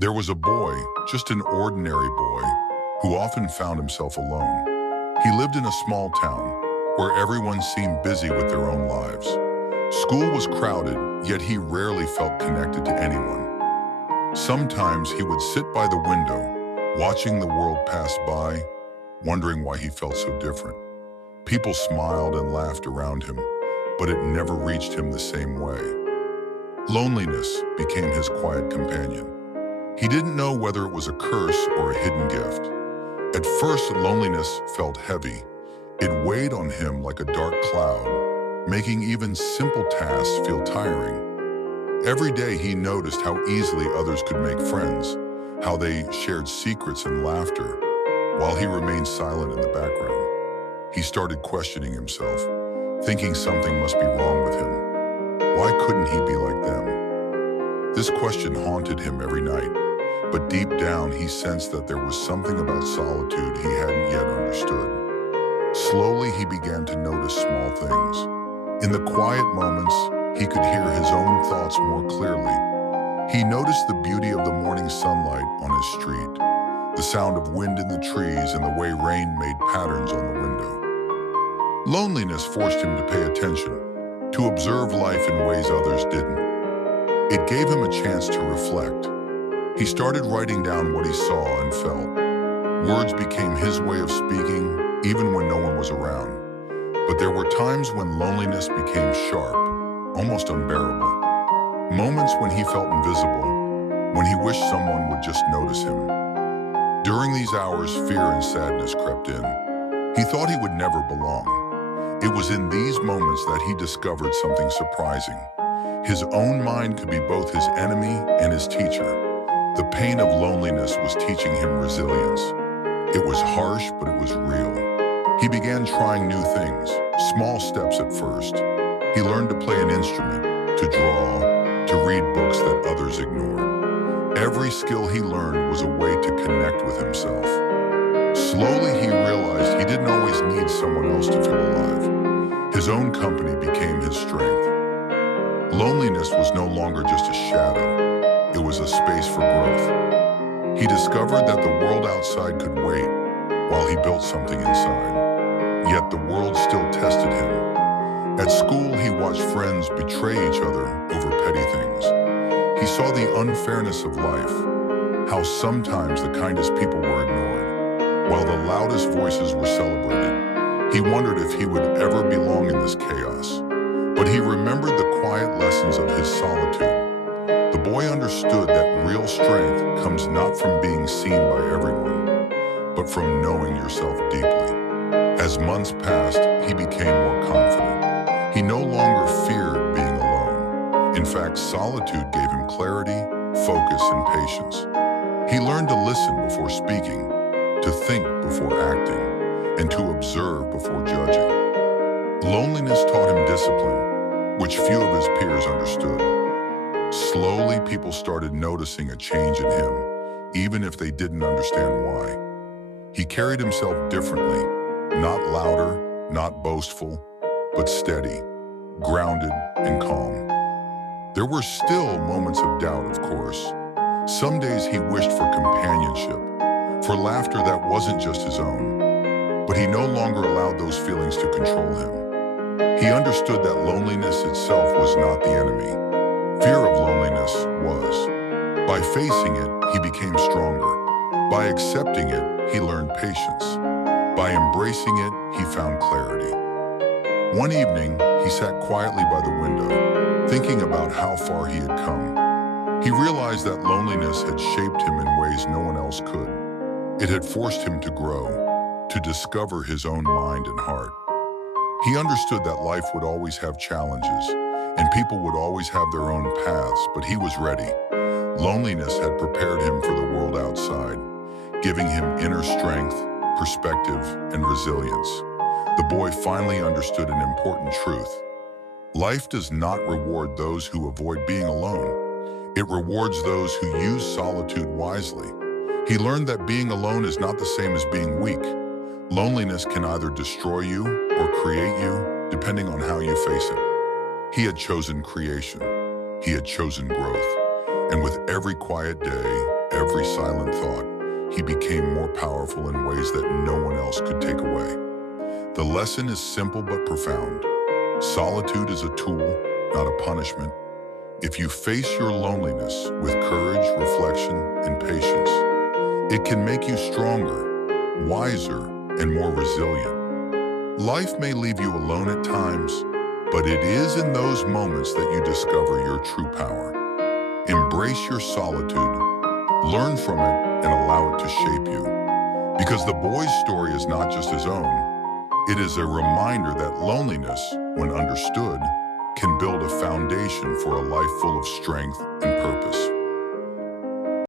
There was a boy, just an ordinary boy, who often found himself alone. He lived in a small town where everyone seemed busy with their own lives. School was crowded, yet he rarely felt connected to anyone. Sometimes he would sit by the window, watching the world pass by, wondering why he felt so different. People smiled and laughed around him, but it never reached him the same way. Loneliness became his quiet companion. He didn't know whether it was a curse or a hidden gift. At first, loneliness felt heavy. It weighed on him like a dark cloud, making even simple tasks feel tiring. Every day he noticed how easily others could make friends, how they shared secrets and laughter, while he remained silent in the background. He started questioning himself, thinking something must be wrong with him. Why couldn't he be like them? This question haunted him every night, but deep down he sensed that there was something about solitude he hadn't yet understood. Slowly he began to notice small things. In the quiet moments, he could hear his own thoughts more clearly. He noticed the beauty of the morning sunlight on his street, the sound of wind in the trees, and the way rain made patterns on the window. Loneliness forced him to pay attention, to observe life in ways others didn't. It gave him a chance to reflect. He started writing down what he saw and felt. Words became his way of speaking, even when no one was around. But there were times when loneliness became sharp, almost unbearable. Moments when he felt invisible, when he wished someone would just notice him. During these hours, fear and sadness crept in. He thought he would never belong. It was in these moments that he discovered something surprising. His own mind could be both his enemy and his teacher. The pain of loneliness was teaching him resilience. It was harsh, but it was real. He began trying new things, small steps at first. He learned to play an instrument, to draw, to read books that others ignored. Every skill he learned was a way to connect with himself. Slowly he realized he didn't always need someone else to feel alive. His own company became his strength. Loneliness was no longer just a shadow. It was a space for growth. He discovered that the world outside could wait while he built something inside. Yet the world still tested him. At school, he watched friends betray each other over petty things. He saw the unfairness of life, how sometimes the kindest people were ignored, while the loudest voices were celebrated. He wondered if he would ever belong in this chaos. But he remembered the quiet lessons of his solitude. The boy understood that real strength comes not from being seen by everyone, but from knowing yourself deeply. As months passed, he became more confident. He no longer feared being alone. In fact, solitude gave him clarity, focus, and patience. He learned to listen before speaking, to think before acting, and to observe before judging. Loneliness taught him discipline, which few of his peers understood. Slowly, people started noticing a change in him, even if they didn't understand why. He carried himself differently, not louder, not boastful, but steady, grounded, and calm. There were still moments of doubt, of course. Some days he wished for companionship, for laughter that wasn't just his own. But he no longer allowed those feelings to control him. He understood that loneliness itself was not the enemy. Fear of loneliness was. By facing it, he became stronger. By accepting it, he learned patience. By embracing it, he found clarity. One evening, he sat quietly by the window, thinking about how far he had come. He realized that loneliness had shaped him in ways no one else could. It had forced him to grow, to discover his own mind and heart. He understood that life would always have challenges, and people would always have their own paths, but he was ready. Loneliness had prepared him for the world outside, giving him inner strength, perspective, and resilience. The boy finally understood an important truth. Life does not reward those who avoid being alone. It rewards those who use solitude wisely. He learned that being alone is not the same as being weak. Loneliness can either destroy you or create you, depending on how you face it. He had chosen creation. He had chosen growth. And with every quiet day, every silent thought, he became more powerful in ways that no one else could take away. The lesson is simple but profound. Solitude is a tool, not a punishment. If you face your loneliness with courage, reflection, and patience, it can make you stronger, wiser, and more resilient. Life may leave you alone at times, but it is in those moments that you discover your true power. Embrace your solitude, learn from it, and allow it to shape you. Because the boy's story is not just his own, it is a reminder that loneliness, when understood, can build a foundation for a life full of strength and purpose.